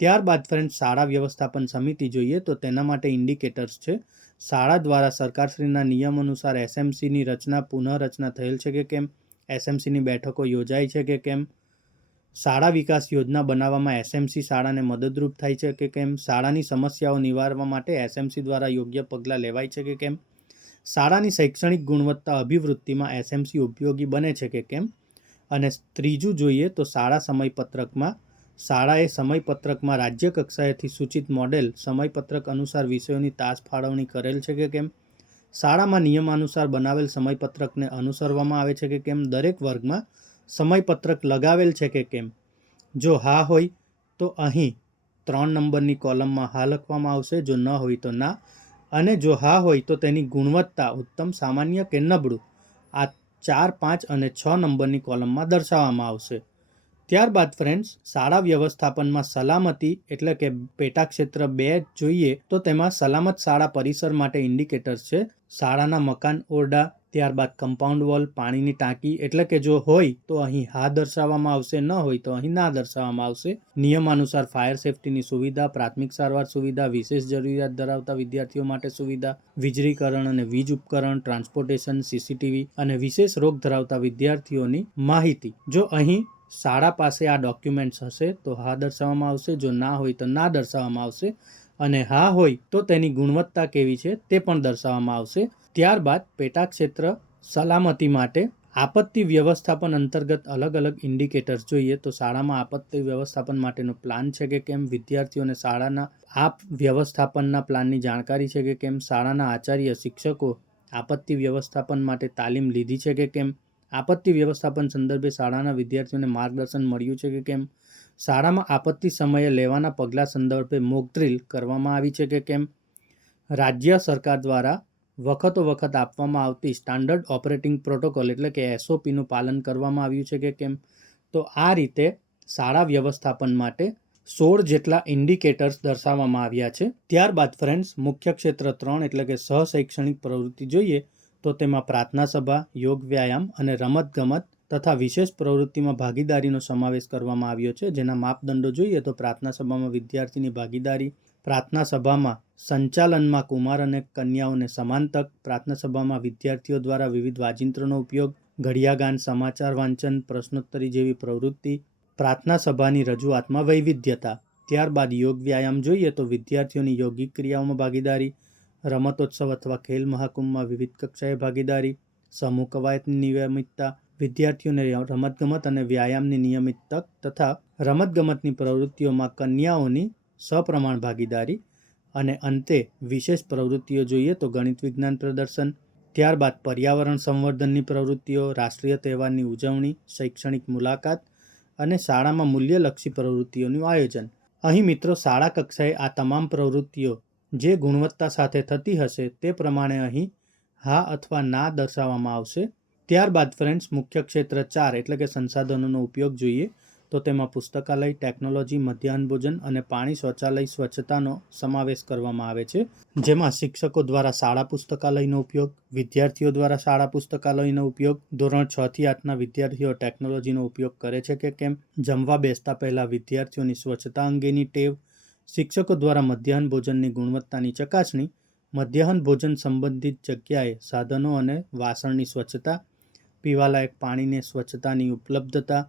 ત્યારબાદ ફ્રેન્ડ શાળા વ્યવસ્થાપન સમિતિ જોઈએ તો તેના માટે ઇન્ડિકેટર્સ છે. શાળા દ્વારા સરકારશ્રીના નિયમ અનુસાર એસએમસીની રચના પુનઃરચના થયેલ છે કે કેમ. એસએમસીની બેઠકો યોજાય છે કે કેમ. શાળા વિકાસ યોજના બનાવવામાં એસએમસી શાળાને મદદરૂપ થાય છે કે કેમ. શાળાની સમસ્યાઓ નિવારવા માટે એસએમસી દ્વારા યોગ્ય પગલાં લેવાય છે કે કેમ. શાળાની શૈક્ષણિક ગુણવત્તા અભિવૃદ્ધિમાં એસએમસી ઉપયોગી બને છે કે કેમ. અને ત્રીજું જોઈએ તો શાળા સમયપત્રકમાં શાળાએ સમયપત્રકમાં રાજ્ય કક્ષાએથી સૂચિત મોડેલ સમયપત્રક અનુસાર વિષયોની તાસ ફાળવણી કરેલ છે કે કેમ. શાળામાં નિયમાનુસાર બનાવેલ સમયપત્રકને અનુસરવામાં આવે છે કે કેમ. દરેક વર્ગમાં સમયપત્રક લગાવેલ છે કે કેમ. જો હા હોય તો અહીં 3 નંબરની કોલમમાં હા લખવામાં આવશે, જો ન હોય તો ના. અને જો હા હોય તો તેની ગુણવત્તા ઉત્તમ, સામાન્ય કે નબળું આ 4, 5 અને 6 નંબરની કોલમમાં દર્શાવવામાં આવશે. ત્યારબાદ ફ્રેન્ડ્સ શાળા વ્યવસ્થાપનમાં સલામતી એટલે કે પેટાક્ષેત્ર 2 જોઈએ તો તેમાં સલામત શાળા પરિસર માટે ઇન્ડિકેટર્સ છે. શાળાના મકાન ઓરડા, ત્યારબાદ કમ્પાઉન્ડ વોલ, પાણીની ટાંકી એટલે કે જો હોય તો અહીં હા દર્શાવવામાં આવશે, ન હોય તો અહીં ના દર્શાવવામાં આવશે. નિયમાનુસાર ફાયર સેફટીની સુવિધા, પ્રાથમિક સારવાર સુવિધા, વિશેષ જરૂરિયાત ધરાવતા વિદ્યાર્થીઓ માટે સુવિધા, વીજળીકરણ અને વીજ ઉપકરણ, ટ્રાન્સપોર્ટેશન, સીસીટીવી અને વિશેષ રોગ ધરાવતા વિદ્યાર્થીઓની માહિતી. જો અહીં શાળા પાસે આ ડોક્યુમેન્ટ્સ હશે તો હા દર્શાવવામાં આવશે, જો ના હોય તો ના દર્શાવવામાં આવશે અને હા હોય તો તેની ગુણવત્તા કેવી છે તે પણ દર્શાવવામાં આવશે. ત્યારબાદ પેટાક્ષેત્ર સલામતી માટે આપત્તિ વ્યવસ્થાપન અંતર્ગત અલગ અલગ ઇન્ડિકેટર્સ જોઈએ તો શાળામાં આપત્તિ વ્યવસ્થાપન માટેનો પ્લાન છે કે કેમ. વિદ્યાર્થીઓને શાળાના વ્યવસ્થાપનના પ્લાનની જાણકારી છે કે કેમ. શાળાના આચાર્ય શિક્ષકો આપત્તિ વ્યવસ્થાપન માટે તાલીમ લીધી છે કે કેમ. આપત્તિ વ્યવસ્થાપન સંદર્ભે શાળાના વિદ્યાર્થીઓને માર્ગદર્શન મળ્યું છે કે કેમ. શાળામાં આપત્તિ સમયે લેવાના પગલાં સંદર્ભે મોક ડ્રીલ કરવામાં આવી છે કે કેમ. રાજ્ય સરકાર દ્વારા વખતો વખત આપવામાં આવતી સ્ટાન્ડર્ડ ઓપરેટિંગ પ્રોટોકોલ એટલે કે એસઓપીનું પાલન કરવામાં આવ્યું છે કે કેમ. તો આ રીતે શાળા વ્યવસ્થાપન માટે 16 જેટલા ઇન્ડિકેટર્સ દર્શાવવામાં આવ્યા છે. ત્યારબાદ ફ્રેન્ડ્સ મુખ્ય ક્ષેત્ર 3 એટલે કે સહશૈક્ષણિક પ્રવૃત્તિ જોઈએ તો તેમાં પ્રાર્થના સભા, યોગ વ્યાયામ અને રમતગમત તથા વિશેષ પ્રવૃત્તિમાં ભાગીદારીનો સમાવેશ કરવામાં આવ્યો છે. જેના માપદંડો જોઈએ તો પ્રાર્થના સભામાં વિદ્યાર્થીની ભાગીદારી, પ્રાર્થના સભામાં સંચાલનમાં કુમાર અને કન્યાઓને સમાન તક, પ્રાર્થના સભામાં વિદ્યાર્થીઓ દ્વારા વિવિધ વાજિંત્રનો ઉપયોગ, ઘડિયાગાન, સમાચાર વાંચન, પ્રશ્નોત્તરી જેવી પ્રવૃત્તિ, પ્રાર્થના સભાની રજૂઆતમાં વૈવિધ્યતા. ત્યારબાદ યોગ વ્યાયામ જોઈએ તો વિદ્યાર્થીઓની યોગિક ક્રિયાઓમાં ભાગીદારી, રમતોત્સવ અથવા ખેલ મહાકુંભમાં વિવિધ કક્ષાએ ભાગીદારી, સમૂહ કવાયતની નિયમિતતા, વિદ્યાર્થીઓને રમતગમત અને વ્યાયામની નિયમિત તક તથા રમતગમતની પ્રવૃત્તિઓમાં કન્યાઓની સપ્રમાણ ભાગીદારી અને અંતે વિશેષ પ્રવૃત્તિઓ જોઈએ તો ગણિત વિજ્ઞાન પ્રદર્શન. ત્યારબાદ પર્યાવરણ સંવર્ધનની પ્રવૃત્તિઓ, રાષ્ટ્રીય તહેવારની ઉજવણી, શૈક્ષણિક મુલાકાત અને શાળામાં મૂલ્યલક્ષી પ્રવૃત્તિઓનું આયોજન. અહીં મિત્રો શાળા કક્ષાએ આ તમામ પ્રવૃત્તિઓ જે ગુણવત્તા સાથે થતી હશે તે પ્રમાણે અહીં હા અથવા ના દર્શાવવામાં આવશે. ત્યારબાદ ફ્રેન્ડ્સ મુખ્ય ક્ષેત્ર 4 એટલે કે સંસાધનોનો ઉપયોગ જોઈએ તો તેમાં પુસ્તકાલય, ટેકનોલોજી, મધ્યાહન ભોજન અને પાણી, શૌચાલય, સ્વચ્છતાનો સમાવેશ કરવામાં આવે છે. જેમાં શિક્ષકો દ્વારા શાળા પુસ્તકાલયનો ઉપયોગ, વિદ્યાર્થીઓ દ્વારા શાળા પુસ્તકાલયનો ઉપયોગ, ધોરણ 6 થી 8ના વિદ્યાર્થીઓ ટેકનોલોજીનો ઉપયોગ કરે છે કે કેમ, જમવા બેસતા પહેલા વિદ્યાર્થીઓની સ્વચ્છતા અંગેની ટેવ, શિક્ષકો દ્વારા મધ્યાહન ભોજનની ગુણવત્તાની ચકાસણી, મધ્યાહન ભોજન સંબંધિત જગ્યાએ સાધનો અને વાસણની સ્વચ્છતા, પીવાલાયક પાણીની સ્વચ્છતાની ઉપલબ્ધતા,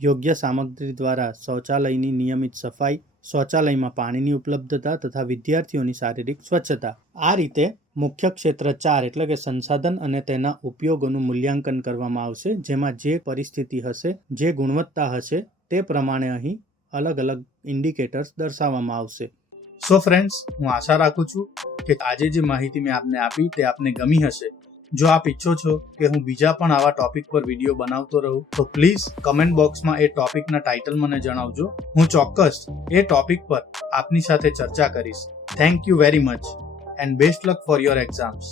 યોગ્ય સામગ્રી દ્વારા શૌચાલયની નિયમિત સફાઈ, શૌચાલયમાં પાણીની ઉપલબ્ધતા તથા વિદ્યાર્થીઓની શારીરિક સ્વચ્છતા. આ રીતે મુખ્ય ક્ષેત્ર 4 એટલે કે સંસાધન અને તેના ઉપયોગોનું મૂલ્યાંકન કરવામાં આવશે, જેમાં જે પરિસ્થિતિ હશે, જે ગુણવત્તા હશે તે પ્રમાણે અહીં અલગ અલગ ઇન્ડિકેટર્સ દર્શાવવામાં આવશે. સો ફ્રેન્ડ્સ, હું આશા રાખું છું કે આજે જે માહિતી મેં આપને આપી તે આપને ગમી હશે. જો આપ ઈચ્છો છો કે હું બીજા પણ આવા ટોપિક પર વિડીયો બનાવતો રહું તો પ્લીઝ કમેન્ટ બોક્સમાં એ ટોપિકના ટાઇટલ મને જણાવજો. હું ચોક્કસ એ ટોપિક પર આપની સાથે ચર્ચા કરીશ. Thank you very much and best luck for your exams.